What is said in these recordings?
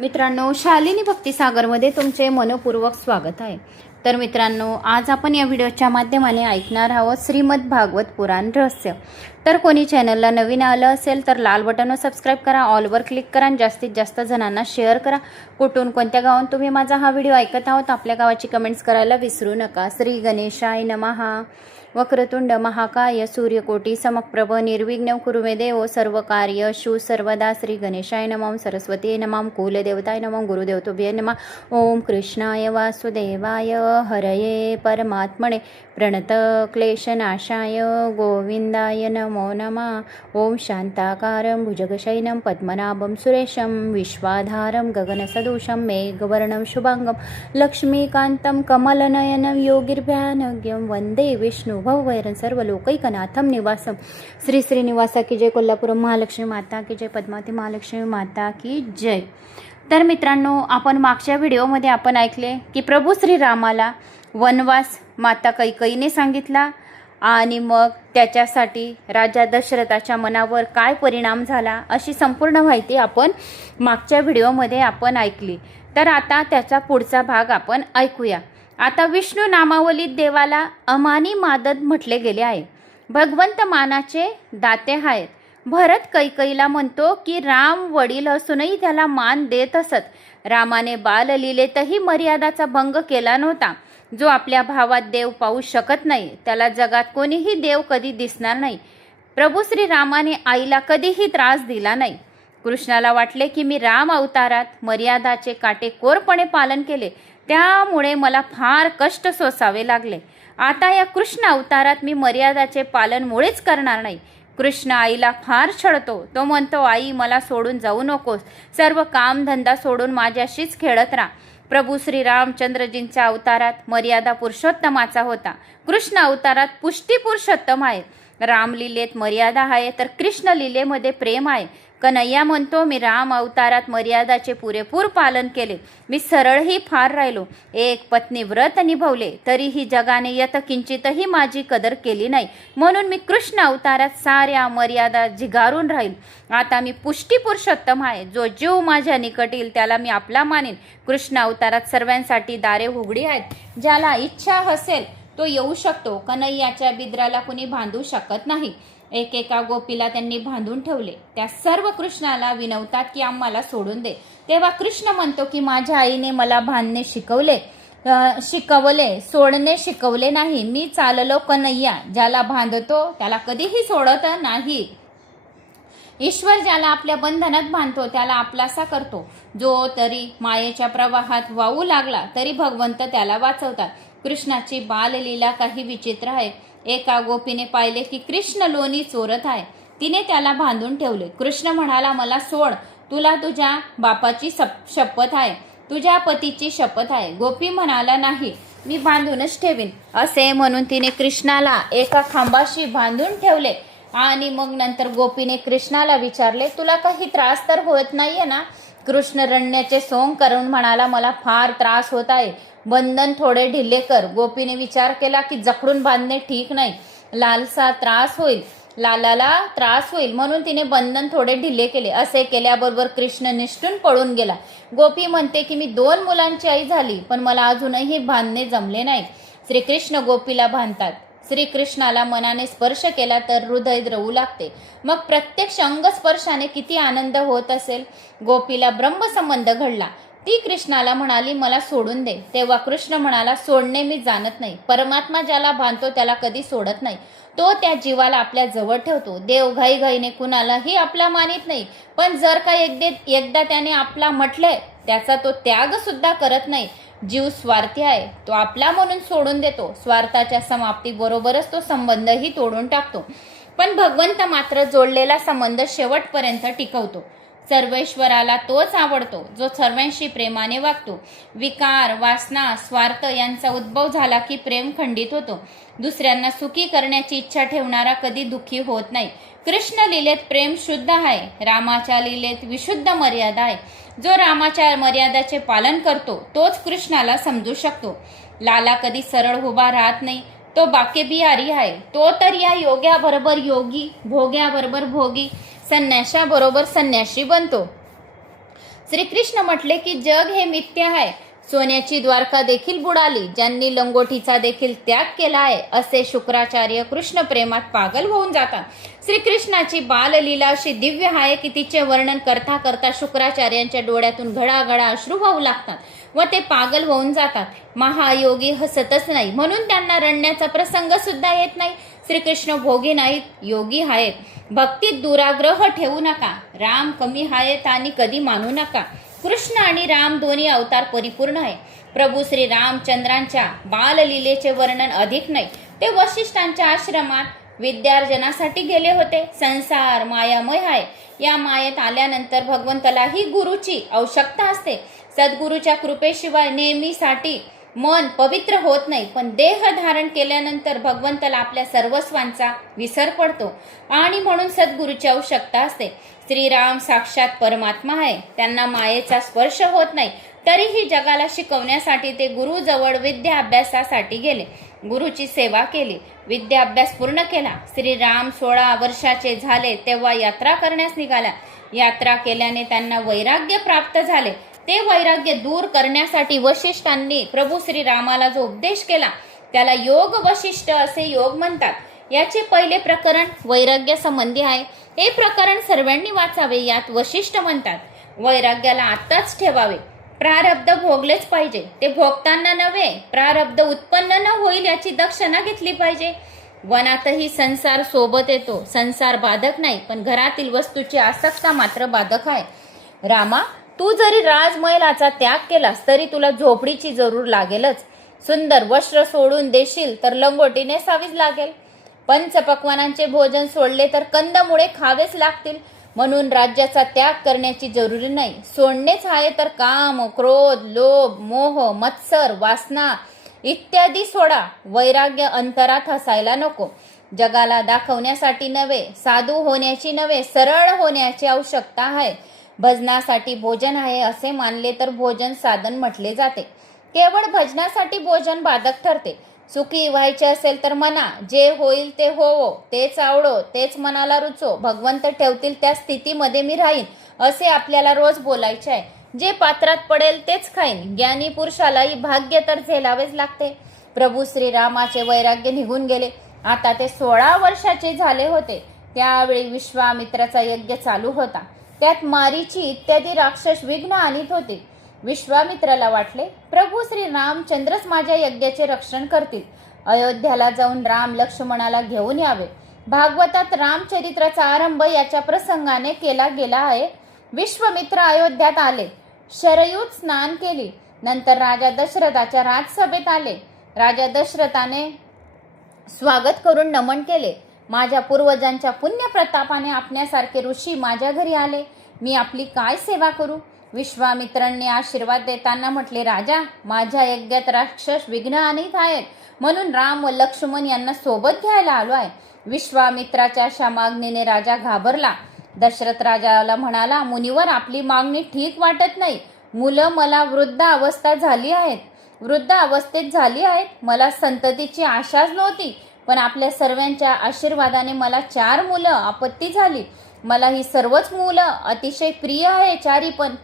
मित्रांनो, शालिनी भक्तिसागरमध्ये तुमचे मनपूर्वक स्वागत आहे. तर मित्रांनो, आज आपण या व्हिडिओच्या माध्यमाने ऐकणार आहोत श्रीमद भागवत पुराण रहस्य. तर कोणी चॅनलला नवीन आलं असेल तर लाल बटनवर सबस्क्राईब करा, ऑलवर क्लिक करा आणि जास्तीत जास्त जणांना शेअर करा. कुठून कोणत्या गावात तुम्ही माझा हा व्हिडिओ ऐकत आहोत आपल्या गावाची कमेंट्स करायला विसरू नका. श्री गणेशाय नमः. वक्रतुंड महाकाय सूर्यकोटी समप्रभ निर्विघ्न कुरु मे देव सर्व कार्य शु सर्वदा. श्री गणेशाय नमः. सरस्वती नमः. कुलदेवताय नमः. गुरुदेवतोभ्य नमः. ओम कृष्णाय वासुदेवाय हरये परमात्मने प्रणत क्लेशनाशाय गोविंदाय नमो नमः. ओम शांताकारं भुजगशयनं पद्मनाभं सुरेशं विश्वाधारं गगनसदृशं मेघवर्णं शुभांगं लक्ष्मीकान्तं कमलनयनं योगिर्भ्यानग्यं वंदे विष्णु भववैरं सर्वलोकैकनाथं निवासं. श्री श्रीनिवासा की जय. कोल्हापूर महालक्ष्मी माता की जय. पद्मावती महालक्ष्मी माता की जय. तर मित्रांनो, आपण मागच्या व्हिडिओमध्ये आपण ऐकले की प्रभू श्रीरामाला वनवास माता कैकेयीने सांगितला आणि मग त्याच्यासाठी राजा दशरथाच्या मनावर काय परिणाम झाला अशी संपूर्ण माहिती आपण मागच्या व्हिडिओमध्ये आपण ऐकली. तर आता त्याचा पुढचा भाग आपण ऐकूया. आता विष्णू नामावलीत देवाला अमानी मादद म्हटले गेले आहे. भगवंत मानाचे दाते आहेत. भरत कैकेयीला म्हणतो की राम वडील असूनही त्याला मान देत असत. रामाने बाललीलेतही मर्यादाचा भंग केला नव्हता. जो आपल्या भावात देव पाहू शकत नाही त्याला जगात कोणीही देव कधी दिसणार नाही. प्रभू श्रीरामाने आईला कधीही त्रास दिला नाही. कृष्णाला वाटले की मी राम अवतारात मर्यादाचे काटेकोरपणे पालन केले, त्यामुळे मला फार कष्ट सोसावे लागले. आता या कृष्ण अवतारात मी मर्यादाचे पालन मुळीच करणार नाही. कृष्ण आईला फार छळतो. तो म्हणतो, आई मला सोडून जाऊ नकोस, सर्व कामधंदा सोडून माझ्याशीच खेळत राहा. प्रभू श्री रामचंद्रजींच्या अवतारात मर्यादा पुरुषोत्तमाचा होता. कृष्ण अवतारात पुष्टी पुरुषोत्तम आहे. रामलीलेत मर्यादा आहे तर कृष्ण लीलेमध्ये प्रेम आहे. कन्हैया म्हणतो, मी राम अवतारात मर्यादाचे पुरेपूर पालन केले. मी सरळही फार राहिलो. एक पत्नी व्रत निभवले तरीही जगाने यत्किंचितही माझी कदर केली नाही. म्हणून मी कृष्ण अवतारात साऱ्या मर्यादा झिगारून राहील. आता मी पुष्टी पुरुषोत्तम आहे. जो जीव माझ्या निकट येईल त्याला मी आपला मानेन. कृष्ण अवतारात सर्वांसाठी दारे उघडी आहेत. ज्याला इच्छा असेल तो येऊ शकतो. कन्हैयाच्या बिद्राला कुणी बांधू शकत नाही. एकेका गोपीला त्यांनी बांधून ठेवले. त्या सर्व कृष्णाला विनवतात की आम्हाला सोडून दे. तेव्हा कृष्ण म्हणतो की माझ्या आईने मला बांधणे शिकवले, सोडणे शिकवले नाही. मी चाललो कन्हैया. ज्याला बांधतो त्याला कधीही सोडत नाही. ईश्वर ज्याला आपल्या बंधनात बांधतो त्याला आपलासा करतो. जो तरी मायेच्या प्रवाहात वाहू लागला तरी भगवंत त्याला वाचवतात. कृष्णाची बाललीला काही विचित्र आहे. एका गोपीने पाहिले की कृष्ण लोणी चोरत आहे. तिने त्याला बांधून ठेवले. कृष्ण म्हणाला, मला सोड, तुला तुझ्या बापाची शपथ आहे, तुझ्या पतीची शपथ आहे. गोपी म्हणाला, नाही, मी बांधूनच ठेवीन. असे म्हणून तिने कृष्णाला एका खांबाशी बांधून ठेवले. आणि मग नंतर गोपीने कृष्णाला विचारले, तुला काही त्रास तर होत नाहीये ना? कृष्ण रडण्याचे सोंग करून म्हणाला, मला फार त्रास होत आहे, बंधन थोडे ढिले कर. गोपीने विचार केला की जखडून बांधणे ठीक नाही, लालाला त्रास होईल म्हणून तिने बंधन थोडे ढिले केले. असे केल्याबरोबर कृष्ण निष्ठून पळून गेला. गोपी म्हणते की मी 2 मुलांची आई झाली पण मला अजूनही बांधणे जमले नाही. श्रीकृष्ण गोपीला बांधतात. श्रीकृष्णाला मनाने स्पर्श केला तर हृदय द्रवू लागते. मग प्रत्यक्ष अंगस्पर्शाने किती आनंद होत असेल. गोपीला ब्रह्मसंबंध घडला. ती कृष्णाला म्हणाली, मला सोडून दे. तेव्हा कृष्ण म्हणाला, सोडणे मी जाणत नाही. परमात्मा ज्याला बांधतो त्याला कधी सोडत नाही. तो त्या जीवाला आपल्या जवळ ठेवतो. देव घाईघाईने कुणालाही आपला मानित नाही. पण जर का एकदा त्याने आपला म्हटले त्याचा तो त्याग सुद्धा करत नाही. जीव स्वार्थी आहे. तो आपला म्हणून सोडून देतो. स्वार्थाच्या समाप्ती बरोबरच तो संबंधही तोडून टाकतो. पण भगवंत मात्र जोडलेला संबंध शेवटपर्यंत टिकवतो. सर्वेश्वराला तोच आवडतो जो सर्वांशी प्रेमाने वागतो. विकार, वासना, स्वार्थ यांचा उद्भव झाला की प्रेम खंडित होतो. दुसऱ्यांना सुखी करण्याची इच्छा ठेवणारा कधी दुःखी होत नाही. कृष्ण लीलेत प्रेम शुद्ध आहे. रामाच्या लीलेत विशुद्ध मर्यादा आहे. जो रामाच्या मर्यादाचे पालन करतो तोच कृष्णाला समजू शकतो. लाला कधी सरळ उभा राहत नाही. तो बाकेबिहारी आहे. तो तर या योग्याबरोबर योगी, भोग्याबरोबर भोगी, संन्याशाबरोबर संन्याशी बनतो. श्रीकृष्ण म्हटले की जग हे मिथ्य आहे, सोन्याची द्वारका देखील बुडाली, ज्यांनी लंगोटीचा देखील त्याग केला आहे, असे शुक्राचार्य कृष्ण प्रेमात पागल होऊन जातात. श्रीकृष्णाची बाललीला अशी दिव्य आहे की तिचे वर्णन करता करता शुक्राचार्यांच्या डोळ्यातून घडाघडा अश्रू वाहू लागतात व ते पागल होऊन जातात. महायोगी हसतच नाही, म्हणून त्यांना रडण्याचा प्रसंग सुद्धा येत नाही. श्रीकृष्ण भोगी नाहीत, योगी आहेत. भक्तीत दुराग्रह ठेवू नका. राम कमी आहेत आणि कधी मानू नका. कृष्ण आणि राम दोन्ही अवतार परिपूर्ण आहे. प्रभू श्री रामचंद्रांच्या बाललीलेचे वर्णन अधिक नाही. ते वशिष्ठांच्या आश्रमात विद्यार्जनासाठी गेले होते. संसार मायामय आहे. या मायेत आल्यानंतर भगवंतालाही गुरुची आवश्यकता असते. सद्गुरूच्या कृपेशिवाय नेहमीसाठी मन पवित्र होत नाही, पण देह धारण केल्यानंतर भगवंताला आपल्या सर्वस्वांचा विसर पडतो आणि म्हणून सद्गुरूची आवश्यकता असते. श्रीराम साक्षात परमात्मा आहे. त्यांना मायेचा स्पर्श होत नाही, तरीही जगाला शिकवण्यासाठी ते गुरुजवळ विद्या अभ्यासासाठी गेले. गुरुची सेवा केली, विद्या अभ्यास पूर्ण केला. श्रीराम 16 वर्षाचे झाले तेव्हा यात्रा करण्यास निघाला. यात्रा केल्याने त्यांना वैराग्य प्राप्त झाले. ते वैराग्य दूर करण्यासाठी वशिष्ठांनी प्रभू श्रीरामाला जो उपदेश केला त्याला योग वशिष्ठ असे योग म्हणतात. याचे पहिले प्रकरण वैराग्य संबंधी आहे. हे प्रकरण सर्वांनी वाचावे. यात वशिष्ठ म्हणतात, वैराग्याला आताच ठेवावे. प्रारब्ध भोगलेच पाहिजे. ते भोगताना नव्हे, प्रारब्ध उत्पन्न न होईल याची दक्षता घेतली पाहिजे. वनातही संसार सोबत येतो. संसार बाधक नाही, पण घरातील वस्तूची आसक्ता मात्र बाधक आहे. रामा, तू जरी राजमहलाचा त्याग केलास तरी तुला झोपडीची जरूर लागेलच. सुंदर वस्त्र सोडून देशील तर लंगोटी नेसावीच लागेल. पंचपक्वानांचे भोजन सोडले तर कंदमुळे खावेच लागतील. म्हणून राज्याचा त्याग करण्याची जरुरी नाही. सोडणेच आहे तर काम, क्रोध, लोभ, मोह, मत्सर, वासना इत्यादी सोडा. वैराग्य अंतरात हसायला नको. जगाला दाखवण्यासाठी नव्हे, साधू होण्याची नव्हे, सरळ होण्याची आवश्यकता आहे. भजनासाठी भोजन आहे असे मानले तर भोजन साधन म्हटले जाते. केवळ भजनासाठी भोजन बाधक ठरते. सुखी व्हायचे असेल तर म्हणा, जे होईल ते होवो, तेच आवडो, तेच मनाला रुचो, भगवंत ठेवतील त्या स्थितीमध्ये मी राहीन, असे आपल्याला रोज बोलायचे आहे. जे पात्रात पडेल तेच खाईन. ज्ञानी पुरुषालाही भाग्य तर झेलावेच लागते. प्रभू श्रीरामाचे वैराग्य निघून गेले. आता ते 16 वर्षाचे झाले होते. त्यावेळी विश्वामित्राचा यज्ञ चालू होता. त्यात मारीची इत्यादी राक्षस विघ्न आणीत होते. विश्वामित्राला वाटले, प्रभू श्री रामचंद्रच माझ्या यज्ञाचे रक्षण करतील. अयोध्याला जाऊन राम लक्ष्मणाला घेऊन यावे. भागवतात रामचरित्राचा आरंभ याच्या प्रसंगाने केला गेला आहे. विश्वामित्र अयोध्यात आले. शरयूत स्नान केली. नंतर राजा दशरथाच्या राजसभेत आले. राजा दशरथाने स्वागत करून नमन केले. माझ्या पूर्वजांच्या पुण्य प्रतापाने आपण्यासारखे ऋषी माझ्या घरी आले. मी आपली काय सेवा करू? विश्वामित्रांनी आशीर्वाद देताना म्हटले, राजा, माझ्या यज्ञात राक्षस विघ्न आणीत आहेत, म्हणून राम व लक्ष्मण यांना सोबत घ्यायला आलो आहे. विश्वामित्राच्या अशा मागणीने राजा घाबरला. दशरथ राजाला म्हणाला, मुनिवर, आपली मागणी ठीक वाटत नाही. मुलं मला वृद्ध अवस्था झाली आहेत. वृद्ध अवस्थेत झाली आहेत. मला संततीची आशाच नव्हती, पण आपल्या सर्वांच्या आशीर्वादाने मला 4 मुलं आपत्ती झाली. मला ही सर्वच मुलं अतिशय प्रिय आहे चारी, पण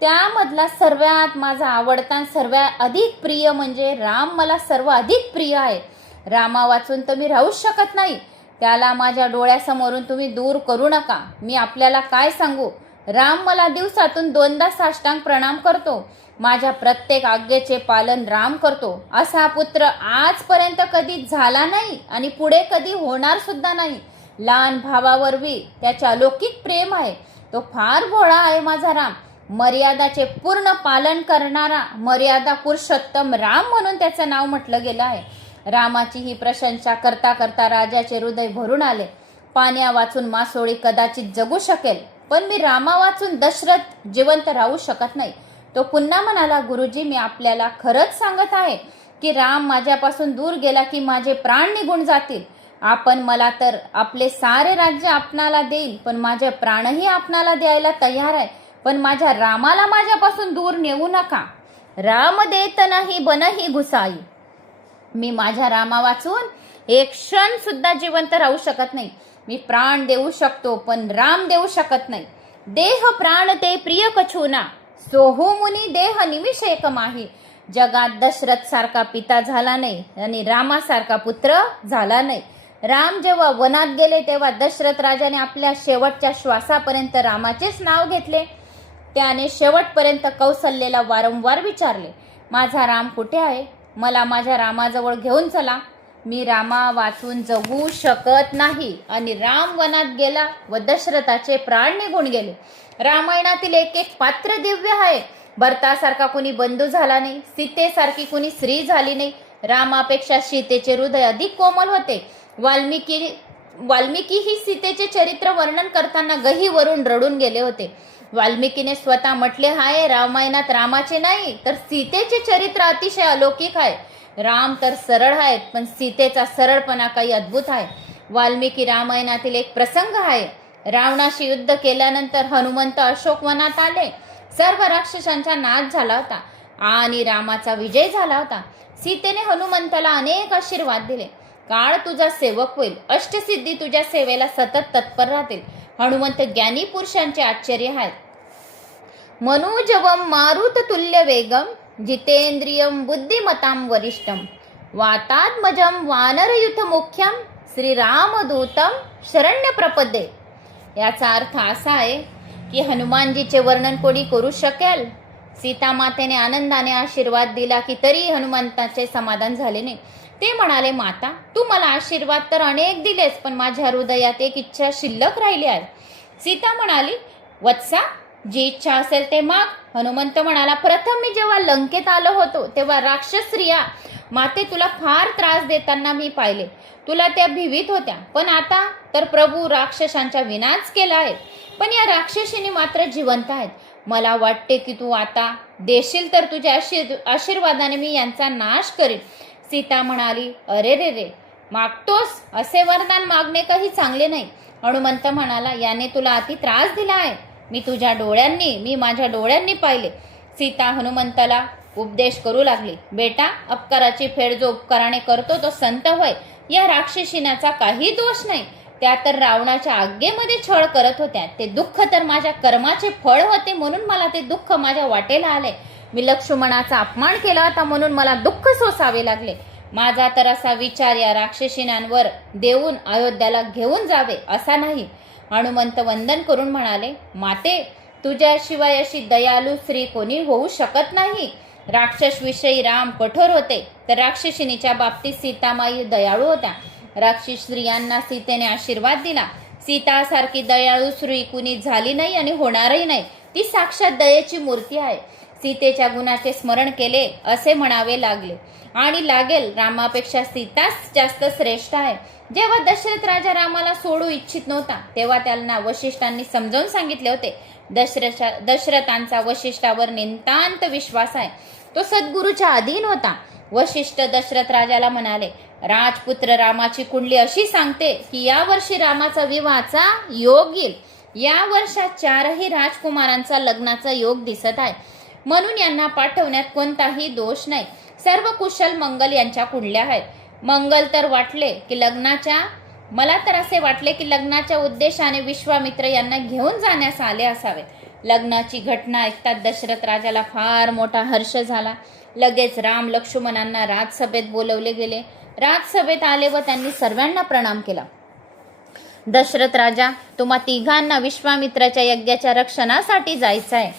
त्यामधला सर्वात माझा आवडता सर्वात अधिक प्रिय म्हणजे राम मला सर्व अधिक प्रिय आहे. रामा वाचून तर मी राहूच शकत नाही. त्याला माझ्या डोळ्यासमोरून तुम्ही दूर करू नका. मी आपल्याला काय सांगू? राम मला दिवसातून 2दा साष्टांग प्रणाम करतो. माझ्या प्रत्येक आज्ञेचे पालन राम करतो. असा पुत्र आजपर्यंत कधी झाला नाही आणि पुढे कधी होणार सुद्धा नाही. लहान भावावर बी त्याचे अलौकिक प्रेम आहे. तो फार भोळा आहे माझा राम. मर्यादाचे पूर्ण पालन करणारा मर्यादा पुरुषोत्तम राम म्हणून त्याचं नाव म्हटलं गेलं आहे. रामाची ही प्रशंसा करता करता राजाचे हृदय भरून आले. पाण्या वाचून मासोळी कदाचित जगू शकेल, पण मी रामा वाचून दशरथ जिवंत राहू शकत नाही. तो पुन्हा म्हणाला, गुरुजी, मी आपल्याला खरंच सांगत आहे की राम माझ्यापासून दूर गेला की माझे प्राण निघून जातील. आपण मला तर आपले सारे राज्य आपणाला देईल, पण माझे प्राणही आपणाला द्यायला तयार आहे. पण माझ्या रामाला माझ्यापासून दूर नेऊ नका. राम देत नाही बनही घुसाई. मी माझ्या रामा वाचून एक क्षण सुद्धा जिवंत राहू शकत नाही. मी प्राण देऊ शकतो, पण राम देऊ शकत नाही. देह प्राण ते प्रिय कछुना, सोहू मुनी देह निमिष एक माही. जगात दशरथ सारखा पिता झाला नाही आणि रामासारखा पुत्र झाला नाही. राम जेव्हा वनात गेले तेव्हा दशरथ राजाने आपल्या शेवटच्या श्वासापर्यंत रामाचेच नाव घेतले. त्याने शेवटपर्यंत कौसल्याला वारंवार विचारले, माझा राम कुठे आहे? मला माझ्या रामाजवळ घेऊन चला. मी रामा वाचून जगू शकत नाही. आणि राम वनात गेला व दशरथाचे प्राण निघून गेले. रामायणातील एक एक पात्र दिव्य आहे. भरतासारखा कुणी बंधू झाला नाही, सीतेसारखी कुणी स्त्री झाली नाही. रामापेक्षा सीतेचे हृदय अधिक कोमल होते. वाल्मिकी ही सीतेचे चरित्र वर्णन करताना गहीवरून रडून गेले होते. वाल्मिकीने स्वतः म्हटले आहे, रामायणात रामाचे नाही तर सीतेचे चरित्र अतिशय अलौकिक आहे. राम तर सरळ आहेत, पण सीतेचा सरळपणा काही अद्भुत आहे. वाल्मिकी रामायणातील एक प्रसंग आहे. रावणाशी युद्ध केल्यानंतर हनुमंत अशोकवनात आले. सर्व राक्षसांचा नाश झाला होता आणि रामाचा विजय झाला होता. सीतेने हनुमंताला अनेक आशीर्वाद दिले. काळ तुझा सेवक होईल, अष्टसिद्धी तुझ्या सेवेला सतत तत्पर राहतील. हनुमंत ज्ञानी पुरुषांचे आश्चर्य आहेत. मनोजवम मारुत तुल्य वेगम, जितेंद्रियम बुद्धिमताम वरिष्ठम, वातात्मजम वानरयुथ मुख्यम, श्रीरामदूतम शरण्य प्रपदे. याचा अर्थ असा आहे की हनुमानजीचे वर्णन कोणी करू शकेल? सीतामातेने आनंदाने आशीर्वाद दिला की तरी हनुमंताचे समाधान झाले नाही. ते म्हणाले, माता तू मला आशीर्वाद तर अनेक दिलेस, पण माझ्या हृदयात एक इच्छा शिल्लक राहिली आहे. सीता म्हणाली, वत्सा जी इच्छा असेल ते माग. हनुमंत म्हणाला, प्रथम मी जेव्हा लंकेत आलो होतो तेव्हा राक्षस स्त्रिया माते तुला फार त्रास देताना मी पाहिले. तुला त्या भीवीत होत्या, पण आता तर प्रभू राक्षसांचा विनाश केला आहे. पण या राक्षसीने मात्र जिवंत आहेत. मला वाटते की तू आता देशील तर तुझ्या आशीर्वादाने मी यांचा नाश करीन. सीता म्हणाली, अरे रे रे, मागतोस असे वरदान मागणे काही चांगले नाही. हनुमंत म्हणाला, याने तुला अति त्रास दिला आहे. मी माझ्या डोळ्यांनी पाहिले. सीता हनुमंताला उपदेश करू लागली, बेटा अपकाराची फेड जो उपकाराने करतो तो संत होय. या राक्षसीनाचा काही दोष नाही. त्या तर रावणाच्या आज्ञेमध्ये छळ करत होत्या. ते दुःख तर माझ्या कर्माचे फळ होते, म्हणून मला ते दुःख माझ्या वाटेला आले. मी लक्ष्मणाचा अपमान केला होता म्हणून मला दुःख सोसावे लागले. माझा तर असा विचार या राक्षसीनांवर देऊन अयोध्याला घेऊन जावे असा नाही. हनुमंत वंदन करून म्हणाले, माते तुझ्याशिवाय अशी दयालू स्त्री कोणी होऊ शकत नाही. राक्षस विषयी राम कठोर होते तर राक्षसिनीच्या बाबतीत सीतामाई दयाळू होत्या. राक्षस स्त्रियांना सीतेने आशीर्वाद दिला. सीतासारखी दयाळू स्त्री कुणी झाली नाही आणि होणारही नाही. ती साक्षात दयेची मूर्ती आहे. सीतेच्या गुणाचे स्मरण केले असे म्हणावे लागले आणि लागेल. रामापेक्षा सीताच जास्त श्रेष्ठ आहे. जेव्हा दशरथ राजा रामाला सोडू इच्छित नव्हता तेव्हा त्यांना वशिष्ठांनी समजावून सांगितले होते. दशरथांचा वशिष्ठावर नितांत विश्वास आहे. तो सद्गुरूच्या अधीन होता. वशिष्ठ दशरथ राजाला म्हणाले, राजपुत्र रामाची कुंडली अशी सांगते की या वर्षी रामाचा विवाहाचा योग येईल. या वर्षात 4ही राजकुमारांचा लग्नाचा योग दिसत आहे, म्हणून यांना पाठवण्यात कोणताही दोष नाही. सर्व कुशल मंगल यांच्या कुंडल्या आहेत. मंगल तर मला तर असे वाटले की लग्नाच्या उद्देशाने विश्वामित्र यांना घेऊन जाण्यास आले असावे. लग्नाची घटना ऐकताच दशरथ राजाला फार मोठा हर्ष झाला. लगेच राम लक्ष्मणांना राजसभेत बोलवले गेले. राजसभेत आले व त्यांनी सर्वांना प्रणाम केला. दशरथ राजा, तुम्हा तिघांना विश्वामित्राच्या यज्ञाच्या रक्षणासाठी जायचं आहे.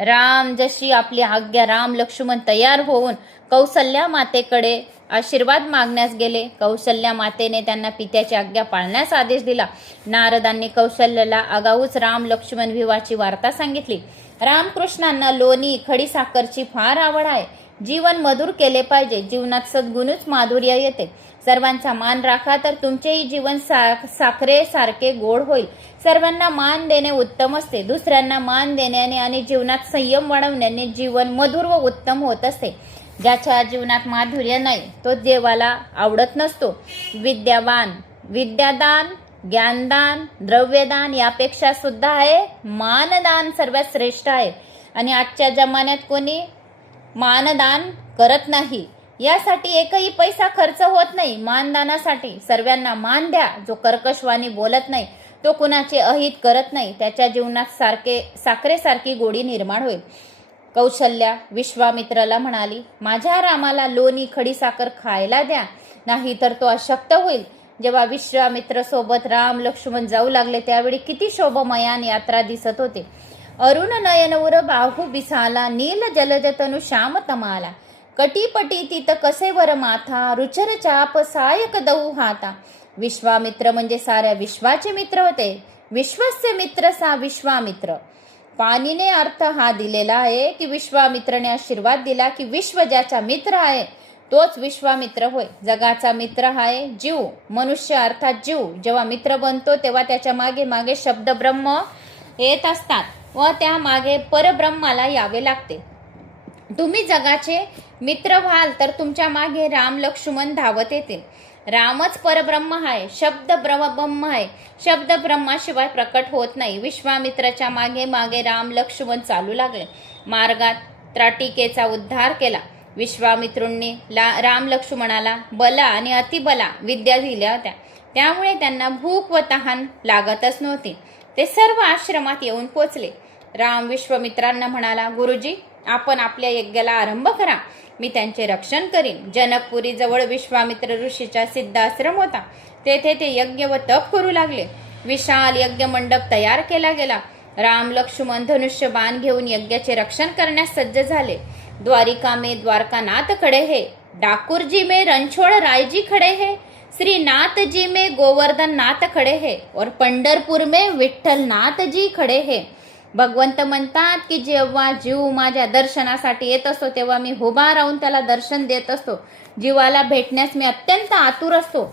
राम जशी आपली आज्ञा. राम लक्ष्मण तयार होऊन कौसल्या मातेकडे आशीर्वाद मागण्यास गेले. कौसल्या मातेने त्यांना पित्याची आज्ञा पाळण्यास आदेश दिला. नारदांनी कौसल्याला आगाऊच राम लक्ष्मण विवाहाची वार्ता सांगितली. रामकृष्णांना लोणी खडीसाखरची फार आवड आहे. जीवन मधुर केले पाहिजे. जीवनात सद्गुणच माधुर्य येते. सर्वांचा मान राखा तर तुमचेही जीवन साखरेसारखे गोड होईल. सर्वांना मान देणे उत्तम असते. दुसऱ्यांना मान देण्याने आणि जीवनात संयम वाढवण्याने जीवन मधुर व उत्तम होत असते. ज्याच्या जीवनात माधुर्य नाही तो देवाला आवडत नसतो. विद्यादान, ज्ञानदान, द्रव्यदान यापेक्षा सुद्धा आहे मानदान सर्वात श्रेष्ठ आहे. आणि आजच्या जमान्यात कोणी मानदान करत नाही. यासाठी एकही पैसा खर्च होत नाही. मानदानासाठी सर्वांना मान द्या. जो कर्कशवाणी बोलत नाही, तो कुणाचे अहित करत नाही. त्याच्या जीवनात साखरेसारखी गोडी निर्माण होईल. कौशल्या विश्वामित्राला म्हणाली, माझ्या रामाला लोणी खडी साखर खायला द्या, नाही तर तो अशक्त होईल. जेव्हा विश्वामित्र सोबत राम लक्ष्मण जाऊ लागले त्यावेळी किती शोभमयान यात्रा दिसत होते. अरुण नयनवर बाहू बिसाला, नील जलज तनु श्याम तमाला, कटीपटी तित कसे वर माथा, रुचर चाप सायक दऊ हाता. विश्वामित्र म्हणजे साऱ्या विश्वाचे मित्र होते. विश्वस्य मित्र सा विश्वामित्र. पाणीने अर्थ हा दिलेला आहे की विश्वामित्रने आशीर्वाद दिला की विश्व ज्याचा मित्र आहे तोच विश्वामित्र होय. जगाचा मित्र आहे जीव, मनुष्य अर्थात जीव. जेव्हा मित्र बनतो तेव्हा त्याच्या मागे मागे शब्द ब्रह्म येत असतात व त्या मागे परब्रह्माला यावे लागते. तुम्ही जगाचे मित्र व्हाल तर तुमच्या मागे राम लक्ष्मण धावत येतील. रामच परब्रह्म आहे, शब्द ब्रह्म आहे. शब्द ब्रह्माशिवाय प्रकट होत नाही. विश्वामित्राच्या मागे मागे राम लक्ष्मण चालू लागले. मार्गात त्राटिकेचा उद्धार केला. विश्वामित्रांनी राम लक्ष्मणाला बला आणि अतिबला विद्या दिल्या होत्या. त्यामुळे त्यांना भूक व तहान लागतच नव्हती. ते सर्व आश्रमात येऊन पोचले. राम विश्वामित्रांना म्हणाला, गुरुजी, आपण आपल्या यज्ञाला आरंभ करा, मी त्यांचे रक्षण करीन. जनकपुरी जवळ विश्वामित्र ऋषीचा सिद्ध आश्रम होता. तेथे ते यज्ञ व तप करू लागले. विशाल यज्ञ मंडप तयार केला गेला. राम लक्ष्मण धनुष्य बाण घेऊन यज्ञाचे रक्षण करण्यास सज्ज झाले. द्वारिका में द्वारकानाथ खड़े है, डाकुर जी में रणछोड़ राय जी खड़े है, श्रीनाथ जी में गोवर्धन नाथ खड़े है और पंढरपूर में विठ्ठल नाथ जी खड़े है. भगवंत म्हणतात की जेव्हा जीव माझ्या दर्शनासाठी येत असतो तेव्हा मी उभा राहून त्याला दर्शन देत असतो. जीवाला भेटण्यास मी अत्यंत आतुर असतो.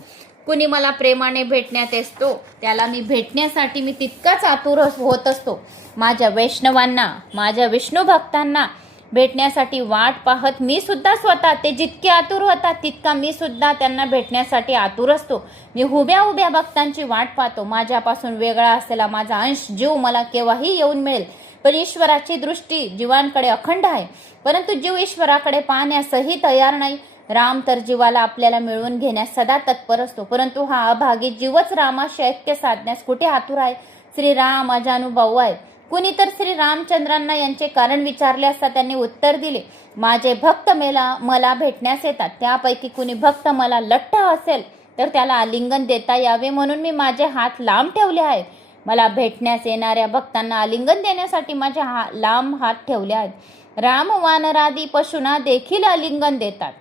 कुणी मला प्रेमाने भेटण्यात असतो त्याला मी भेटण्यासाठी मी तितकाच आतुर होत असतो. माझ्या वैष्णवांना, माझ्या विष्णू भक्तांना भेटण्यासाठी वाट पाहत मी सुद्धा स्वतः ते जितके आतुर होतात तितका मी सुद्धा त्यांना भेटण्यासाठी आतुर असतो. मी उभ्या उभ्या भक्तांची वाट पाहतो. माझ्यापासून वेगळा असलेला माझा अंश जीव मला केव्हाही येऊन मिळेल. पण ईश्वराची दृष्टी जीवांकडे अखंड आहे, परंतु जीव ईश्वराकडे पाहण्यासही तयार नाही. राम तर जीवाला आपल्याला मिळवून घेण्यास सदा तत्पर असतो, परंतु हा अभागी जीवच रामाशी ऐक्य साधण्यास कुठे आतुर आहे. श्रीराम अजानुभव आहे. कुणी तर श्री रामचंद्रांना यांचे कारण विचारले असता त्यांनी उत्तर दिले, माझे भक्त मला भेटण्यास येतात. त्यापैकी कुणी भक्त मला लठ्ठ असेल तर त्याला आलिंगन देता यावे म्हणून मी माझे हात लांब ठेवले आहेत. मला भेटण्यास येणाऱ्या भक्तांना आलिंगन देण्यासाठी माझे लांब हात ठेवले आहेत. राम वानरादी पशूंना देखील आलिंगन देतात.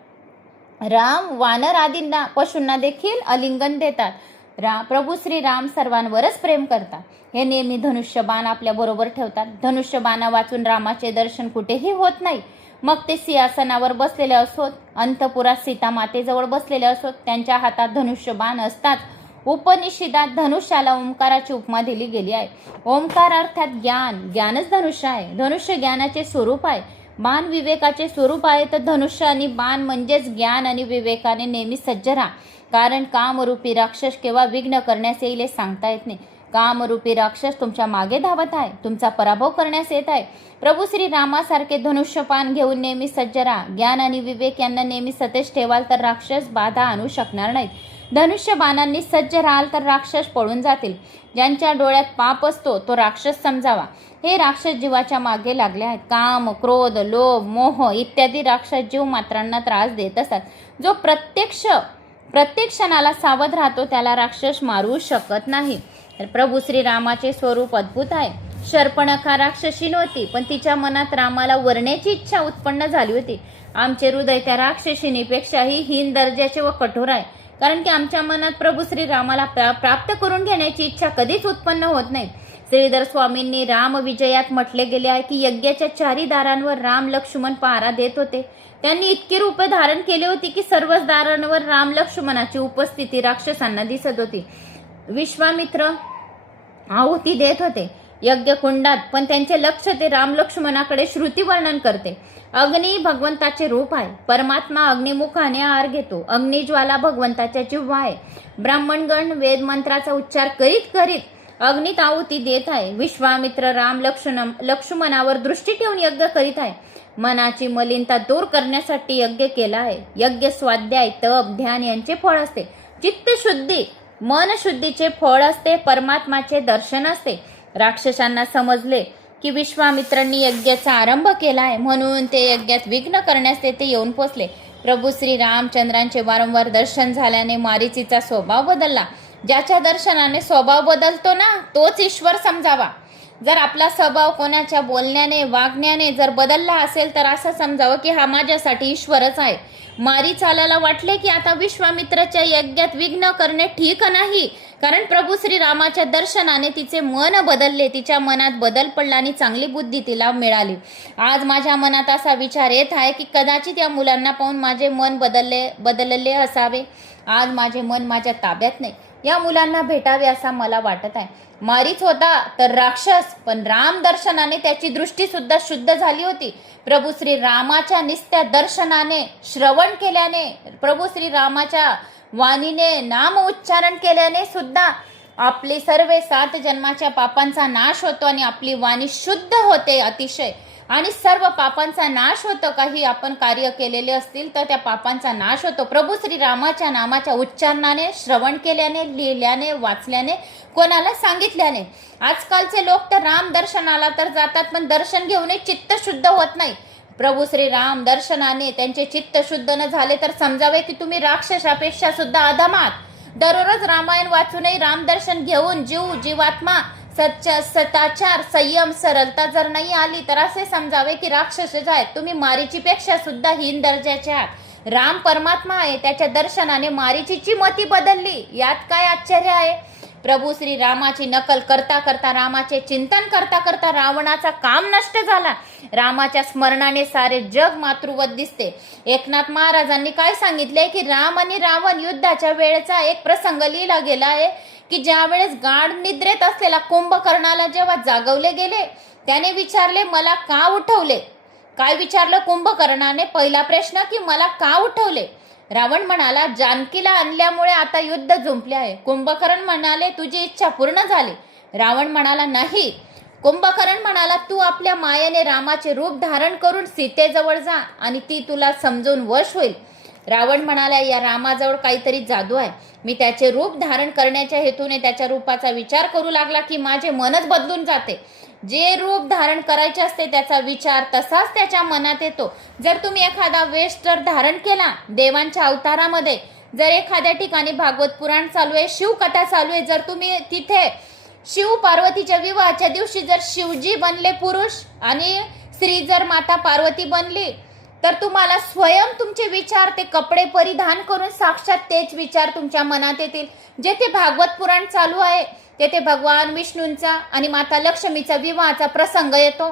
राम वानरादींना पशूंना देखील आलिंगन देतात. प्रभू श्री राम सर्वांवरच प्रेम करतात. हे नेहमी धनुष्यबाण आपल्या बरोबर ठेवतात. धनुष्यबाणा वाचून रामाचे दर्शन कुठेही होत नाही. मग ते सिंहासनावर बसलेले असोत, अंतपुरात सीता मातेजवळ बसलेले असोत, त्यांच्या हातात धनुष्यबाण असतात. उपनिषदात धनुष्याला ओंकाराची उपमा दिली गेली आहे. ओंकार अर्थात ज्ञान, ज्ञानच धनुष्य आहे. धनुष्य ज्ञानाचे स्वरूप आहे. बाण विवेकाचे स्वरूप आहे. तर धनुष्य आणि बाण म्हणजेच ज्ञान आणि विवेकाने नेहमी सज्ज राहा, कारण कामरूपी राक्षस केव्हा विघ्न करण्यास येईल हे सांगता येत नाही. कामरूपी राक्षस तुमच्या मागे धावत आहे, तुमचा पराभव करण्यास येत आहे. प्रभू श्री रामासारखे धनुष्यपान घेऊन नेहमी सज्ज राहा. ज्ञान आणि विवेक यांना नेहमी सतेज ठेवाल तर राक्षस बाधा आणू शकणार नाहीत. धनुष्यबाणांनी सज्ज राहाल तर राक्षस पळून जातील. ज्यांच्या डोळ्यात पाप असतो तो राक्षस समजावा. हे राक्षस जीवाच्या मागे लागले आहेत. काम, क्रोध, लोभ, मोह इत्यादी राक्षस जीव मात्रांना त्रास देत असतात. जो प्रत्येक क्षणाला सावध राहतो त्याला राक्षस मारू शकत नाही. प्रभू श्री रामाचे स्वरूप अद्भुत आहे. शर्पणखा राक्षसी नव्हती, पण तिच्या मनात रामाला वरण्याची इच्छा उत्पन्न झाली होती. आमचे हृदय त्या राक्षसिनीपेक्षाही हीन दर्जाचे व कठोर आहे, कारण की आमच्या मनात प्रभू श्री रामाला प्राप्त करून घेण्याची इच्छा कधीच उत्पन्न होत नाही. श्रीधर स्वामींनी राम विजयात म्हटले गेले आहे की यज्ञाच्या चारी दारांवर राम लक्ष्मण पहारा देत होते. त्यांनी इतकी रूपे धारण केली होती की सर्वच दारांवर राम लक्ष्मणाची उपस्थिती राक्षसांना दिसत होती. विश्वामित्र आहुती देत होते यज्ञ कुंडात, पण त्यांचे लक्ष ते राम लक्ष्मणाकडे श्रुती वर्णन करते. अग्नी भगवंताचे रूप आहे. परमात्मा अग्निमुखाने आहार घेतो. अग्निज्वाला भगवंताच्या जिव्हा आहे. ब्राह्मणगण वेद मंत्राचा उच्चार करीत करीत अग्नीत आहुती देत आहे. विश्वामित्र राम लक्ष्मणावर दृष्टी ठेवून यज्ञ करीत आहे. मनाची मलिनता दूर करण्यासाठी यज्ञ केला आहे. यज्ञ स्वाध्याय, तप, ध्यान यांचे फळ असते. चित्त शुद्धी मन शुद्धीचे फळ असते, परमात्माचे दर्शन असते. राक्षसांना समजले की विश्वामित्रांनी यज्ञाचा आरंभ केला आहे, म्हणून ते यज्ञात विघ्न करण्यास तेथे येऊन पोचले. प्रभू श्री रामचंद्रांचे वारंवार दर्शन झाल्याने मारीचीचा स्वभाव बदलला. ज्याच्या दर्शनाने स्वभाव बदलतो ना, तोच ईश्वर समजावा. जर आपला स्वभाव कोणाच्या बोलण्याने वागण्याने जर बदलला असेल तर असं समजावं की हा माझ्यासाठी ईश्वरच आहे. मारीचालाला वाटले की आता विश्वामित्राच्या यज्ञात विघ्न करणे ठीक नाही, कारण प्रभू श्रीरामाच्या दर्शनाने तिचे मन बदलले. तिच्या मनात बदल पडला आणि चांगली बुद्धी तिला मिळाली. आज माझ्या मनात असा विचार येत आहे की कदाचित या मुलांना पाहून माझे मन बदलले असावे. आज माझे मन माझ्या ताब्यात नाही. या मुलांना भेटावे असा मला वाटत आहे. मारीच होता तर राक्षस, पण राम दर्शनाने त्याची दृष्टी सुद्धा शुद्ध झाली होती. प्रभू श्री रामाच्या निस्त्या दर्शनाने, श्रवण केल्याने, प्रभू श्री रामाच्या वाणीने नाम उच्चारण केल्याने सुद्धा आपले सर्व 7 जन्माच्या पापांचा नाश होतो आणि आपली वाणी शुद्ध होते अतिशय, आणि सर्व पापांचा नाश होतो. काही आपण कार्य केलेले असतील तर त्या पापांचा नाश होतो प्रभू श्री रामाच्या नामाच्या उच्चारणाने, श्रवण केल्याने, लिहिल्याने, वाचल्याने, कोणाला सांगितल्याने. आजकालचे लोक तर राम दर्शनाला तर जातात, पण दर्शन घेऊनही चित्त शुद्ध होत नाही. प्रभू श्री राम दर्शनाने त्यांचे चित्त शुद्ध न झाले तर समजावे की तुम्ही राक्षसापेक्षा सुद्धा अधमात. दररोज रामायण वाचूनही रामदर्शन घेऊन जीवात्मा सदाचार, संयम, सरलता जर नाही आली तर असे समजावे की राक्षसच आहेत. तुम्ही मारीचीपेक्षा सुद्धा हीन दर्जाचे आहात. राम परमात्मा आहे, त्याच्या दर्शनाने मारीचीची मती बदलली. यात काय आश्चर्य आहे? प्रभू श्री रामाची नकल करता करता, रामाचे चिंतन करता करता रावणाचा काम नष्ट झाला. रामाच्या स्मरणाने सारे जग मातृवत दिसते. एकनाथ महाराजांनी काय सांगितले की राम आणि रावण युद्धाच्या वेळेचा एक प्रसंग लिहिला गेला आहे की ज्या वेळेस गाढ निद्रेत असलेला कुंभकर्णाला जेव्हा जागवले गेले, त्याने विचारले मला का उठवले. काय विचारलं कुंभकर्णाने? पहिला प्रश्न की मला का उठवले. रावण म्हणाला जानकीला आणल्यामुळे आता युद्ध जुंपले आहे. कुंभकर्ण म्हणाले तुझी इच्छा पूर्ण झाली. रावण म्हणाला नाही. कुंभकर्ण म्हणाला तू आपल्या मायेने रामाचे रूप धारण करून सीतेजवळ जा आणि ती तुला समजून वश होईल. रावण म्हणाला या रामाजवळ काहीतरी जादू आहे. मी त्याचे रूप धारण करण्याच्या हेतूने त्याच्या रूपाचा विचार करू लागला की माझे मनच बदलून जाते. जे रूप धारण करायचे असते त्याचा विचार तसाच त्याच्या मनात येतो. जर तुम्ही एखादा वेश जर धारण केला देवांच्या अवतारामध्ये, जर एखाद्या ठिकाणी भागवत पुराण चालू आहे, शिवकथा चालू आहे, जर तुम्ही तिथे शिव पार्वतीच्या विवाहाच्या दिवशी जर शिवजी बनले पुरुष आणि स्त्री जर माता पार्वती बनली, तर तुम्हाला स्वयं तुमचे विचार ते कपडे परिधान करून साक्षात तेच विचार तुमच्या मनात येतील. जेथे भागवत पुराण चालू आहे तेथे भगवान विष्णूंचा आणि माता लक्ष्मीचा विवाहाचा प्रसंग येतो.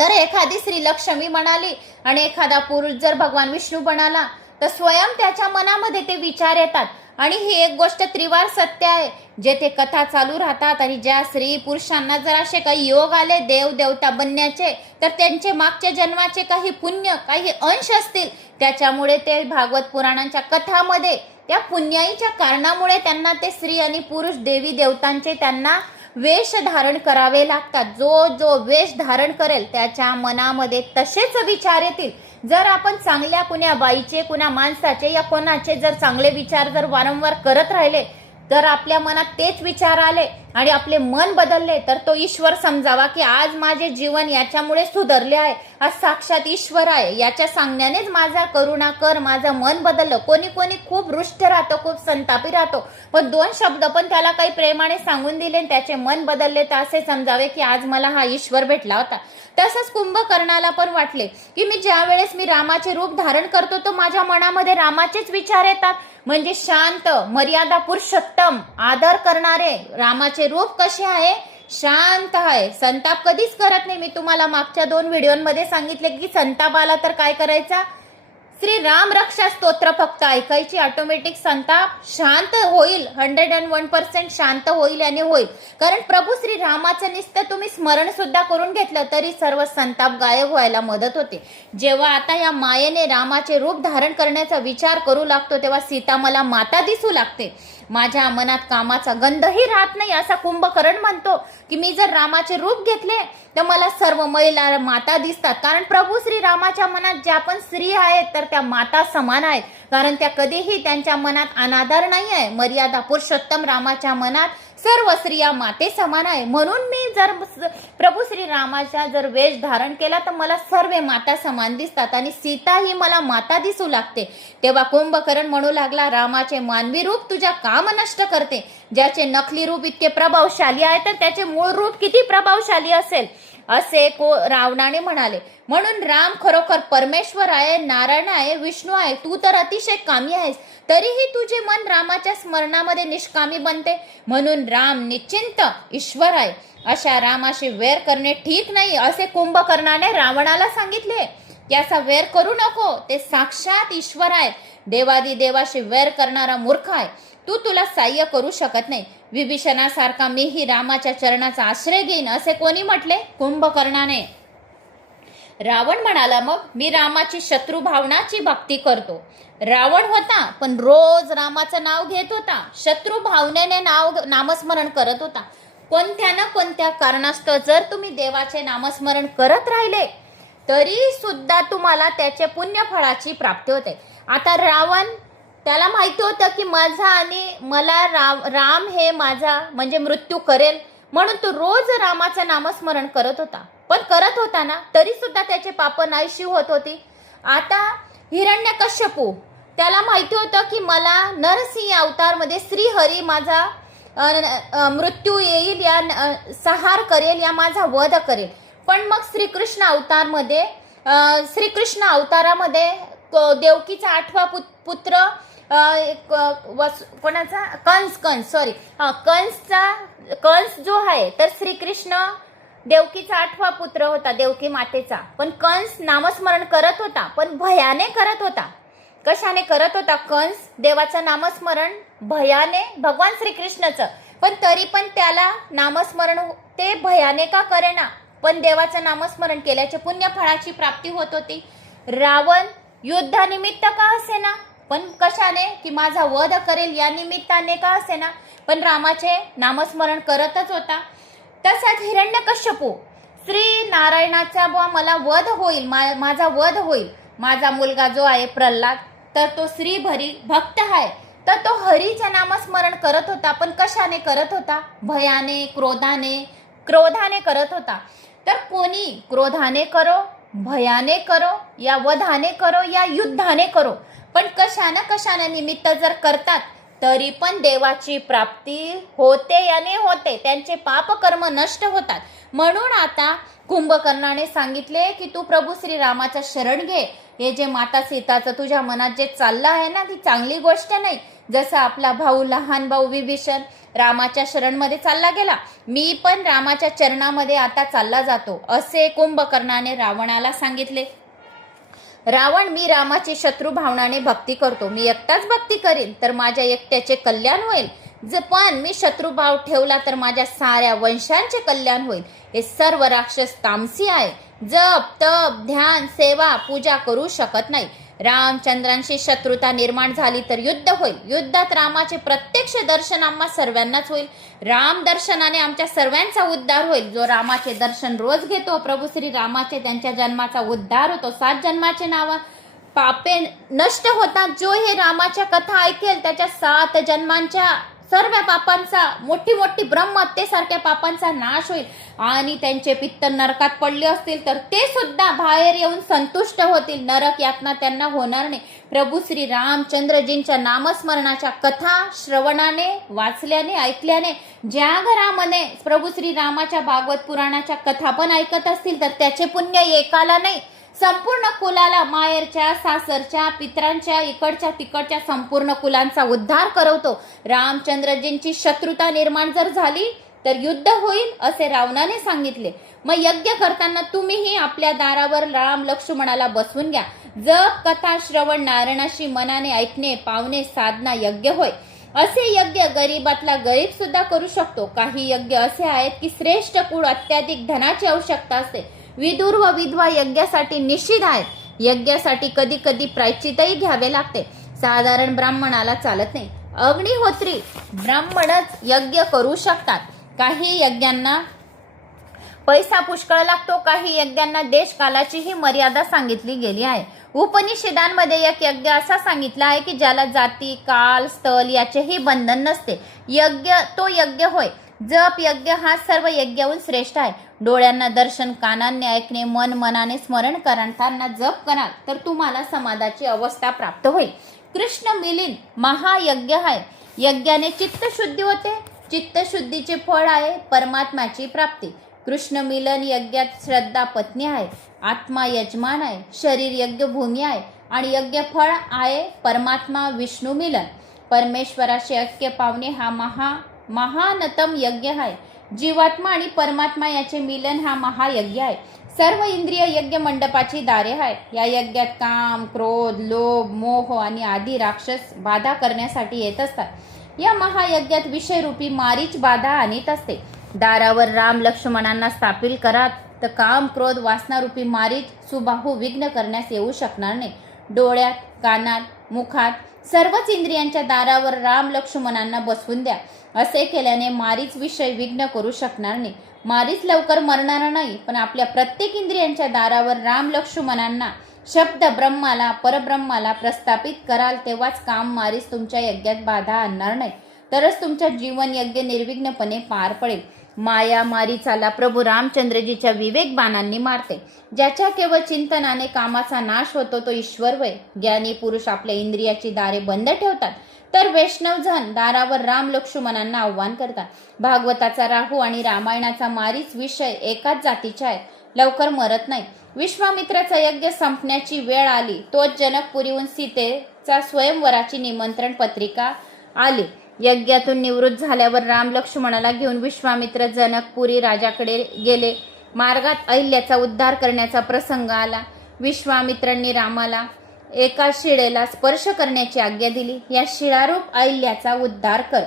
तर एखादी स्त्री लक्ष्मी म्हणाली आणि एखादा पुरुष जर भगवान विष्णू बनाला तर स्वयं त्याच्या मनामध्ये ते विचार येतात. आणि ही एक गोष्ट त्रिवार सत्य आहे. जेथे कथा चालू राहतात आणि ज्या स्त्री पुरुषांना जर असे काही योग आले देव देवता बनण्याचे, तर त्यांचे मागच्या जन्माचे काही पुण्य, काही अंश असतील, त्याच्यामुळे ते भागवत पुराणांच्या कथामध्ये त्या पुण्याईच्या कारणामुळे त्यांना ते स्त्री आणि पुरुष देवी देवतांचे त्यांना वेश धारण करावे लागतात. जो जो वेश धारण करेल त्याच्या मनामध्ये तसेच विचार येतील. जर आपण चांगल्या कुण्या बाईचे, कुण्या माणसाचे या कोणाचे जर चांगले विचार जर वारंवार करत राहिले तर आपल्या मनात तेच विचार आले आणि आपले मन बदलले तर तो ईश्वर समजावा की आज माझे जीवन याच्यामुळे सुधारले आहे. आज साक्षात ईश्वर आहे, याच्या सांगण्यानेच माझा करुणा कर, माझं मन बदललं. कोणी कोणी खूप रुष्ट राहतो, खूप संतापी राहतो, पण 2 शब्द पण त्याला काही प्रेमाने सांगून दिले त्याचे मन बदलले तर असे समजावे की आज मला हा ईश्वर भेटला होता. तसंच कुंभकर्णाला पण वाटले की मी ज्या वेळेस मी रामाचे रूप धारण करतो तो माझ्या मनामध्ये रामाचेच विचार येतात. म्हणजे शांत, मर्यादा पुरुषोत्तम, आदर करणारे. रामाचे रूप कसे आहे? शांत आहे, संताप कधीच करत नाही. मी तुम्हाला मागच्या 2 व्हिडिओमध्ये सांगितले की संताप आला तर काय करायचा? श्री राम रक्षा स्तोत्र फक्त ऐकायची, ऑटोमॅटिक संताप शांत होईल. 101% शांत होईल आणि होईल. कारण प्रभू श्री रामाचं नुसतं तुम्ही स्मरण सुद्धा करून घेतलं तरी सर्व संताप गायब व्हायला मदत होते. जेव्हा आता या मायेने रामाचे रूप धारण करण्याचा विचार करू लागतो तेव्हा सीता मला माता दिसू लागते माझ्या मनात कामाचा गंधही राहत नाही, असा कुंभकर्ण म्हणतो की मी जर रामाचे रूप घेतले तर मला सर्व महिला माता दिसतात, कारण प्रभू श्रीरामाच्या मनात ज्या पण स्त्री आहेत तर त्या माता समान आहेत, कारण त्या कधीही त्यांच्या मनात अनादर नाही आहे. मर्यादा पुरुषोत्तम रामाच्या मनात सर्व स्त्रिया माते समान आहे. म्हणून मी जर प्रभू श्रीरामाचा जर वेश धारण केला तर मला सर्व माता समान दिसतात आणि सीता ही मला माता दिसू लागते. तेव्हा कुंभकर्ण म्हणू लागला, रामाचे मानवी रूप तुझ्या काम नष्ट करते. ज्याचे नकली रूप इतके प्रभावशाली आहे तर त्याचे मूळ रूप किती प्रभावशाली असेल, असे रावणाने म्हणाले. म्हणून राम खरोखर परमेश्वर आहे, नारायण आहे, विष्णू आहे. तू तर अतिशय कामी आहेस, तरीही तुझे मन रामाच्या स्मरणामध्ये निष्कामी बनते. म्हणून राम निश्चिंत ईश्वर आहे. अशा रामाशी वैर करणे ठीक नाही, असे कुंभकर्णाने रावणाला सांगितले. त्याचा वैर करू नको, ते साक्षात ईश्वर आहेत. देवादी देवाशी वैर करणारा मूर्ख आहे, तुला सहाय्य करू शकत नाही. विभीषणासारखा मीही रामाच्या चरणाचा आश्रय घेईन, असे कोणी म्हटले? कुंभकर्णाने. रावण म्हणाला, मग मी रामाची शत्रू भावनाची भक्ती करतो. रावण होता पण रोज रामाचं नाव घेत होता, शत्रू भावनेने नामस्मरण करत होता. कोणत्या ना कोणत्या कारणास्तव जर तुम्ही देवाचे नामस्मरण करत राहिले तरी सुद्धा तुम्हाला त्याचे पुण्यफळाची प्राप्ती होते. आता रावण, त्याला माहिती होतं की माझा आणि मला राम हे माझा म्हणजे मृत्यू करेल, म्हणून तो रोज रामाचं नामस्मरण करत होता. पण करत होता ना तरी सुद्धा त्याचे पाप नाहीशी होत होती. आता हिरण्यकश्यपू, त्याला माहिती होतं की मला नरसिंह अवतारमध्ये श्रीहरी माझा मृत्यू येईल, या संहार करेल, या माझा वध करेल. पण मग श्रीकृष्ण अवतारामध्ये देवकीचा 8वा पुत्र कोणाचा कंस जो आहे तर श्रीकृष्ण देवकीचा 8वा पुत्र होता, देवकी मातेचा. पण कंस नामस्मरण करत होता, पण भयाने करत होता. कशाने करत होता कंस देवाचं नामस्मरण? भयाने, भगवान श्रीकृष्णाचं. पण तरी पण त्याला नामस्मरण ते भयाने का करेना, पण देवाचं नामस्मरण केल्याचे पुण्यफळाची प्राप्ती होत होती. रावण युद्धानिमित्त का असेना, पण कशाने की माझा वध करेल या निमित्ताने का असेना, पण रामाचे नामस्मरण करतच होता. तसाच हिरण्यकश्यपू, श्री नारायणाचा मला वध होईल, माझा वध होईल, माझा मुलगा जो आहे प्रल्हाद तर तो श्रीहरी भक्त आहे, तर तो हरीचे नामस्मरण करत होता. पण कशाने करत होता? भयाने, क्रोधाने करत होता. तर कोणी क्रोधाने करो, भयाने करो, या वधाने करो, या युद्धाने करो, पण कशाने निमित्त जर करतात तरी पण देवाची प्राप्ती होते याने होते, त्यांचे पाप कर्म नष्ट होतात. म्हणून आता कुंभकर्णाने सांगितले की तू प्रभू श्रीरामाचा शरण घे. हे जे माता सीताचं तुझ्या मनात जे चाललं आहे ना, ती चांगली गोष्ट नाही. जसा आपला भाऊ, लहान भाऊ विभीषण रामाच्या शरणमध्ये चालला गेला, मी पण रामाच्या चरणामध्ये आता चालला जातो, असे कुंभकर्णाने रावणाला सांगितले. रावण, मी रामाची शत्रू भावनाने भक्ती करतो. मी एकटाच भक्ती करीन तर माझ्या एकट्याचे कल्याण होईल, पण मी शत्रुभाव ठेवला तर माझ्या साऱ्या वंशांचे कल्याण होईल. हे सर्व राक्षस तामसी आहे, जप तप ध्यान सेवा पूजा करू शकत नाही. रामचंद्रांशी शत्रुता निर्माण झाली तर युद्ध होईल. युद्धात रामाचे प्रत्यक्ष दर्शन आम्हा सर्वांनाच होईल. राम दर्शनाने आमच्या सर्वांचा उद्धार होईल. जो रामाचे दर्शन रोज घेतो प्रभू श्री रामाचे, त्यांच्या जन्माचा उद्धार होतो. 7 जन्माचे नाव पापे नष्ट होतात. जो हे रामाच्या कथा ऐकेल त्याच्या 7 जन्मांच्या सर्व पापांचा, मोठी ब्रह्महत्येसारख्या पापांचा नाश होईल. आणि त्यांचे पित्त नरकात पडले असतील तर ते सुद्धा बाहेर येऊन संतुष्ट होतील. नरक यातना त्यांना होणार नाही. प्रभू श्री रामचंद्रजींच्या नामस्मरणाच्या कथा श्रवणाने, वाचल्याने, ऐकल्याने, ज्या घरामध्ये प्रभू श्री रामाच्या भागवत पुराणाच्या कथा पण ऐकत असतील तर त्याचे पुण्य एकाला नाही, संपूर्ण कुलाला, माहेरच्या, सासरच्या, पितरांच्या, इकडच्या तिकडच्या संपूर्ण कुलांचा उद्धार करवतो. रामचंद्रजींची शत्रुता निर्माण जर झाली तर युद्ध होईल, असे रावणाने सांगितले. मग यज्ञ करताना तुम्हीही आपल्या दारावर राम लक्ष्मणाला बसवून घ्या. जप कथा श्रवण नारायणाशी मनाने ऐकणे, पावणे, साधना यज्ञ होय. असे यज्ञ गरीबातला गरीब सुद्धा करू शकतो. काही यज्ञ असे आहेत की श्रेष्ठ कुळ, अत्याधिक धनाची आवश्यकता असते. विदुर व विधवा यज्ञासाठी निषिद्ध आहेत. यज्ञासाठी कधी कधी प्रायश्चितही घ्यावे लागते. साधारण ब्राह्मणाला चालत नाही. अग्निहोत्री ब्राह्मणच यज्ञ करू शकतात. काही यज्ञांना पैसा पुष्कळ लागतो, काही यज्ञांना देश कालाचीही मर्यादा सांगितली गेली आहे. उपनिषदांमध्ये एक यज्ञ असा सांगितला आहे की ज्याला जाती काल स्थल याचेही बंधन नसते. तो यज्ञ होय. जप यज्ञ हा सर्व यज्ञाहून श्रेष्ठ आहे. डोळ्यांना दर्शन, कानांनी ऐकणे, मनाने स्मरण करताना जप कराल तर तुम्हाला समाधाची अवस्था प्राप्त होईल. कृष्ण मिलिन महायज्ञ आहे. यज्ञाने चित्तशुद्धी होते. चित्तशुद्धीचे फळ आहे परमात्म्याची प्राप्ती. कृष्ण मिलन यज्ञात श्रद्धा पत्नी आहे. आत्मा यजमान आहे. शरीर यज्ञ भूमी आहे आणि यज्ञ फळ आहे परमात्मा विष्णू मिलन. परमेश्वराशी ऐक्य पावणे हा महानतम यज्ञ आहे. जीवात्मा आणि परमात्मा याचे मिलन हा महायज्ञ आहे. सर्व इंद्रिय यज्ञ मंडपाची दारे आहे. या यज्ञात काम, क्रोध, लोभ, मोह आणि आदी राक्षस बाधा करण्यासाठी येत असतात. या महायज्ञात विषयरूपी मारीच बाधा आणीत असते. दारावर राम लक्ष्मणांना स्थापित करा तर काम, क्रोध, वासनारूपी मारीच सुबाहू विघ्न करण्यास येऊ शकणार नाही. डोळ्यात, कानात, मुखात सर्वच इंद्रियांच्या दारावर राम लक्ष्मणांना बसवून द्या. असे केल्याने मारीच विषय विघ्न करू शकणार नाही. मारीच लवकर मरणार नाही, पण आपल्या प्रत्येक इंद्रियांच्या दारावर राम लक्ष्मणांना शब्द ब्रह्माला, परब्रह्माला प्रस्थापित कराल तेव्हाच काम मारीच तुमच्या यज्ञात बाधा आणणार नाही. तरच तुमचा जीवन यज्ञ निर्विघ्नपणे पार पडेल. माया मारीचाला प्रभू रामचंद्रजीच्या विवेक बाणांनी मारते. ज्याच्या केवळ चिंतनाने कामाचा नाश होतो तो ईश्वर वय. ज्ञानी पुरुष आपल्या इंद्रियाची दारे बंद ठेवतात, तर वैष्णवजन दारावर राम लक्ष्मणांना आव्हान करतात. भागवताचा राहू आणि रामायणाचा मारीच विषय एकाच जातीचे आहेत, लवकर मरत नाही. विश्वामित्राचा यज्ञ संपण्याची वेळ आली. तोच जनकपुरीहून सीतेचा स्वयंवराची निमंत्रण पत्रिका आली. यज्ञातून निवृत्त झाल्यावर राम लक्ष्मणाला घेऊन विश्वामित्र जनकपुरी राजाकडे गेले. मार्गात अहिल्याचा उद्धार करण्याचा प्रसंग आला. विश्वामित्रांनी रामाला एका शिळेला स्पर्श करण्याची आज्ञा दिली. या शिळारूप अहिल्याचा उद्धार कर.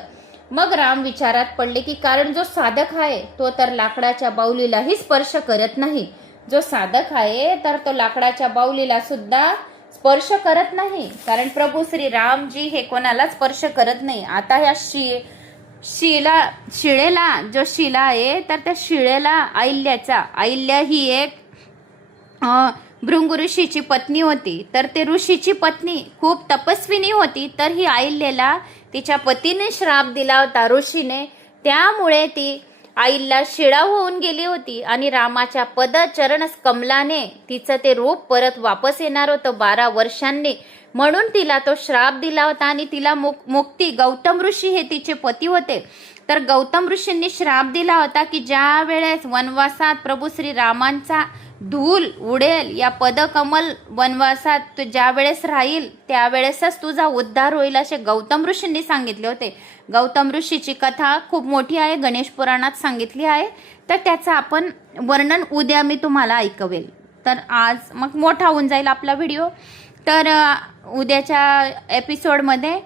मग राम विचारात पडले की कारण जो साधक आहे तो तर लाकडाच्या बाहुलीलाही स्पर्श करत नाही. जो साधक आहे तर तो लाकडाच्या बाहुलीला सुद्धा स्पर्श करत नाही, कारण प्रभू श्री रामजी हे कोणाला स्पर्श करत नाही. आता ह्या शिळेला जो शिला आहे तर त्या शिळेला अहिल्या ही एक भृंग ऋषीची पत्नी होती. तर ते ऋषीची पत्नी खूप तपस्विनी होती. तर ही अहिल्याला तिच्या पतीने श्राप दिला होता ऋषीने. त्यामुळे ती आईला शिळा होऊन गेली होती आणि रामाच्या पदचरण कमलाने तिचं ते रूप परत वापस येणार होतं 12 वर्षांनी. म्हणून तिला तो श्राप दिला होता आणि तिला मुक्ती गौतम ऋषी हे तिचे पती होते. तर गौतम ऋषींनी श्राप दिला होता की ज्या वेळेस वनवासात प्रभू श्री रामांचा धूल उडेल, या पदकमल वनवासात ज्या वेळेस राहील त्यावेळेसच तुझा उद्धार होईल असे गौतम ऋषींनी सांगितले होते. गौतम ऋषीची कथा खूप मोठी आहे, गणेश पुराणात सांगितली आहे. तर त्याचं आपण वर्णन उद्या मी तुम्हाला ऐकवेल. तर आज मग मोठा होऊन जाईल आपला व्हिडिओ. तर उद्याच्या एपिसोडमध्ये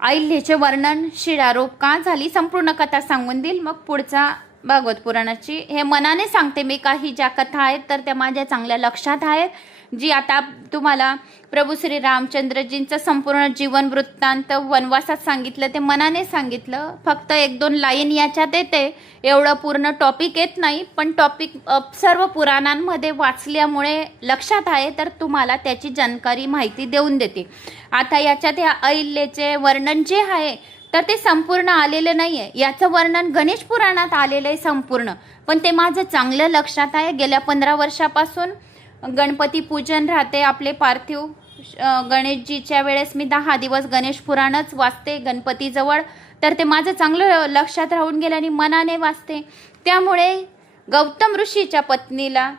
अहिल्याचे वर्णन, शिळारूप का झाली, संपूर्ण कथा सांगून देईल. मग पुढचा भागवत पुराणाची हे मनाने सांगते मी. काही ज्या कथा आहेत तर त्या माझ्या चांगल्या लक्षात आहेत. जी आता तुम्हाला प्रभू श्री रामचंद्रजींचं संपूर्ण जीवन वृत्तांत वनवासात सांगितलं ते मनाने सांगितलं. फक्त 1-2 लाईन याच्यात येते, एवढं पूर्ण टॉपिक येत नाही. पण टॉपिक सर्व पुराणांमध्ये वाचल्यामुळे लक्षात आहे, तर तुम्हाला त्याची जानकारी माहिती देऊन देते. आता याच्यात या अहिल्याचे वर्णन जे आहे तर ते संपूर्ण आलेले नाहीये. याचं वर्णन गणेश पुराणात आलेलं आहे संपूर्ण, पण ते माझं चांगलं लक्षात आहे. गेल्या 15 वर्षापासून गणपती पूजन राहते आपले पार्थिव गणेशजीच्या वेळेस मी 10 दिवस गणेश पुराणच वाचते गणपतीजवळ. तर ते माझं चांगलं लक्षात राहून गेलं आणि मनाने वाचते. त्यामुळे गौतम ऋषीच्या पत्नीला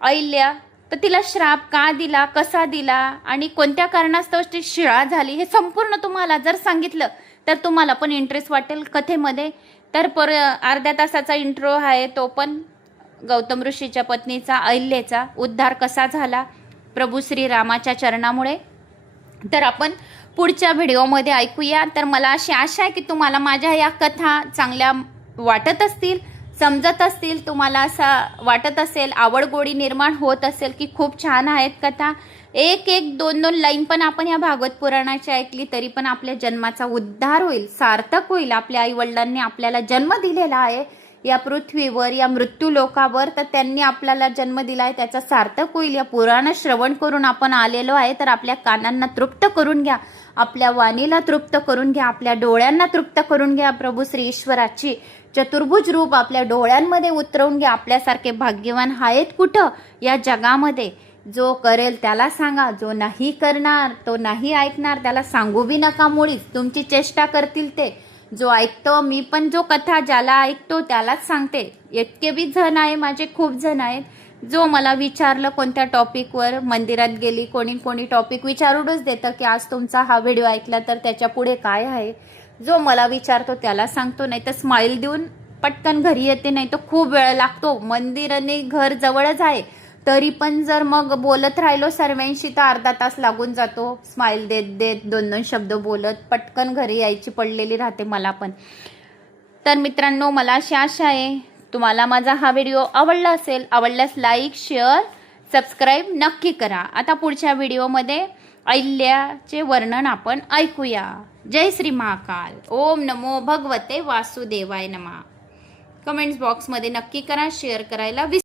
अहिल्या, तर तिला श्राप का दिला, कसा दिला आणि कोणत्या कारणास्तव ती शिळा झाली हे संपूर्ण तुम्हाला जर सांगितलं तर तुम्हाला पण इंटरेस्ट वाटेल कथेमध्ये. तर अर्ध्या तासाचा इंट्रो आहे तो पण गौतम ऋषीच्या पत्नीचा अहिल्याचा उद्धार कसा झाला प्रभू श्री रामाच्या चरणामुळे. तर आपण पुढच्या व्हिडिओमध्ये ऐकूया. तर मला अशी आशा आहे की तुम्हाला माझ्या या कथा चांगल्या वाटत असतील, समजत असतील, तुम्हाला असं वाटत असेल, आवड गोडी निर्माण होत असेल की खूप छान आहेत कथा, एक एक दोन दोन लाईन पण आपण या भागवत पुराणाची ऐकली तरी पण आपल्या जन्माचा उद्धार होईल, सार्थक होईल. आपल्या आईवडिलांनी आपल्याला जन्म दिलेला आहे या पृथ्वीवर, या मृत्यू लोकावर, तर त्यांनी आपल्याला जन्म दिला आहे त्याचा सार्थक होईल. या पुराण श्रवण करून आपण आलेलो आहे, तर आपल्या कानांना तृप्त करून घ्या, आपल्या वाणीला तृप्त करून घ्या, आपल्या डोळ्यांना तृप्त करून घ्या. प्रभू श्री ईश्वराची चतुर्भुज रूप आपल्या डोळ्यांमध्ये उतरवून घ्या. आपल्यासारखे भाग्यवान आहेत कुठं या जगामध्ये? जो करेल त्याला सांगा, जो नाही करणार, तो नाही ऐकणार, त्याला सांगू बी नका मुळीच. तुमची चेष्टा करतील ते. जो ऐकतो, मी पण जो कथा ज्याला ऐकतो त्यालाच सांगते. इतके बी जण आहे, माझे खूप जण आहेत, जो मला विचारलं कोणत्या टॉपिकवर, मंदिरात गेली कोणी टॉपिक विचारूनच देतं की आज तुमचा हा व्हिडिओ ऐकला तर त्याच्या पुढे काय आहे. जो मला विचारतो त्याला सांगतो, नाही तर स्माईल देऊन पटकन घरी येते, नाही तर खूप वेळ लागतो. मंदिर आणि घर जवळच आहे, तरी पण जर मग बोलत राहिलो सर्वांशी तर अर्धा तास लागून जातो. स्माईल देत देत दोन दोन शब्द बोलत पटकन घरी यायची पडलेली राहते मला पण. तर मित्रांनो, मला अशी आशा आहे तुम्हाला माझा हा व्हिडिओ आवडला असेल. आवडल्यास लाईक, शेअर, सबस्क्राईब नक्की करा. आता पुढच्या व्हिडिओमध्ये अहिल्याचे वर्णन आपण ऐकूया. जय श्री महाकाल. ओम नमो भगवते वासुदेवाय नमः. कमेंट्स बॉक्समध्ये नक्की करा, शेअर करायला